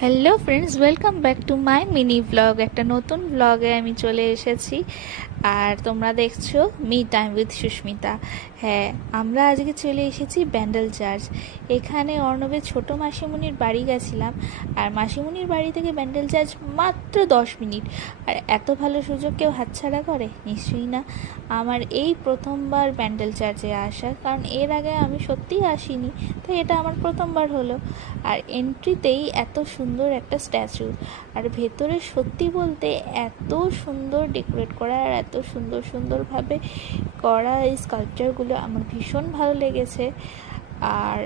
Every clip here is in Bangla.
Hello friends, welcome back to my mini blog. একটা নতুন ব্লগে আমি চলে এসেছি। আর তোমরা দেখছো মি টাইম উইথ সুস্মিতা। হ্যাঁ, আমরা আজকে চলে এসেছি ব্যান্ডেল চার্চ। এখানে অর্ণবের ছোট মাসিমণির বাড়ি গেছিলাম। আর মাসিমণির বাড়ি থেকে ব্যান্ডেল চার্চ মাত্র 10 মিনিট। আর এত ভালো সুযোগ কেউ হাতছাড়া করে? নিশ্চয়ই না। আমার এই প্রথমবার ব্যান্ডেল চার্চে আসা, কারণ এর আগে আমি সত্যিই আসিনি, তো এটা আমার প্রথমবার হলো। আর এন্ট্রিতেই এত সুন্দর একটা স্ট্যাচু, আর ভেতরে সত্যি বলতে এত সুন্দর ডেকোরেট করা আর এত সুন্দরভাবে করা এই স্কাল্পচারগুলো আমার ভীষণ ভালো লেগেছে। আর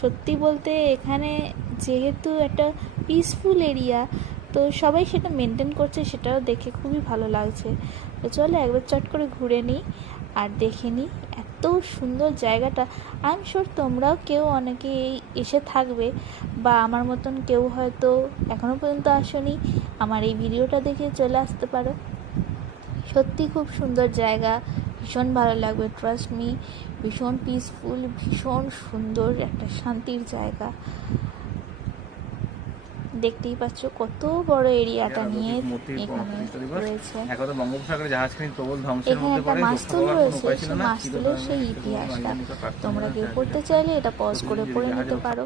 সত্যি বলতে এখানে যেহেতু একটা পিসফুল এরিয়া, তো সবাই সেটা মেনটেন করছে, সেটাও দেখে খুবই ভালো লাগছে। তো চলো একবার চট করে ঘুরে নিই আর দেখে নিই এত সুন্দর জায়গাটা। আই এম শিওর তোমরাও কেউ অনেকে এসে থাকবে, বা আমার মতন কেউ হয়তো এখনও পর্যন্ত আসোনি, আমার এই ভিডিওটা দেখে চলে আসতে পারো। সত্যি খুব সুন্দর জায়গা, ভীষণ ভালো লাগবে, ট্রাস্ট মি। ভীষণ পিসফুল, ভীষণ সুন্দর একটা শান্তির জায়গা। দেখতেই পাচ্ছ কত বড় এরিয়াটা নিয়ে এখানে রয়েছে। এখানে একটা মাস্তুল রয়েছে, সেই মাস্তুলের সেই ইতিহাসটা তোমরা কেউ পড়তে চাইলে এটা পজ করে পড়ে নিতে পারো।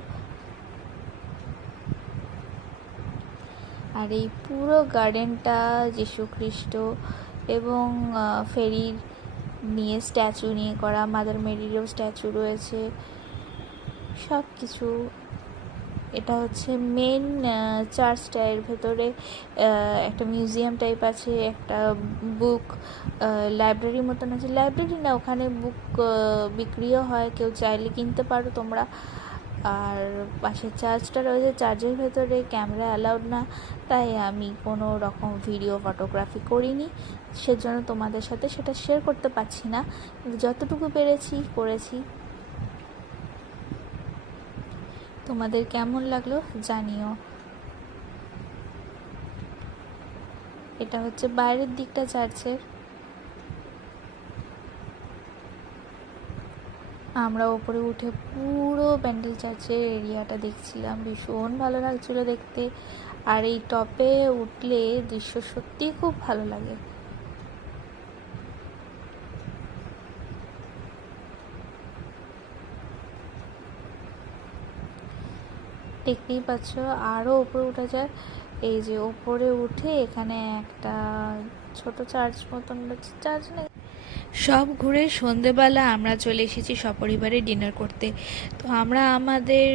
আর এই পুরো গার্ডেনটা যীশু খ্রিস্ট এবং ফেরির নিয়ে স্ট্যাচু নিয়ে করা, মাদার মেরিরও স্ট্যাচু রয়েছে, সব কিছু। এটা হচ্ছে মেন চার্চটা। এর ভেতরে একটা মিউজিয়াম টাইপ আছে, একটা বুক লাইব্রেরির মতন আছে। লাইব্রেরি না, ওখানে বুক বিক্রিও হয়, কেউ চাইলে কিনতে পারো তোমরা। আর পাশে চার্চটা রয়েছে, চার্চের ভেতরে ক্যামেরা অ্যালাউড না, তাই আমি কোনো রকম ভিডিও ফটোগ্রাফি করিনি, সেজন্য তোমাদের সাথে সেটা শেয়ার করতে পারছি না, কিন্তু যতটুকু পেরেছি করেছি। তোমাদের কেমন লাগলো জানিও। এটা হচ্ছে বাইরের দিকটা চার্চের। আমরা ওপরে উঠে পুরো ব্যান্ডেল চার্চের এরিয়াটা দেখছিলাম, ভীষণ ভালো লাগছিল দেখতে। আর এই টপে উঠলে দৃশ্য সত্যিই খুব ভালো লাগে। দেখতেই পাচ্ছ, আরও ওপরে উঠা যায়। এই যে ওপরে উঠে এখানে একটা ছোট চার্চ মতন, চার্চ নেই, সব ঘুরে সন্ধেবেলা আমরা চলে এসেছি সপরিবারে ডিনার করতে। তো আমরা আমাদের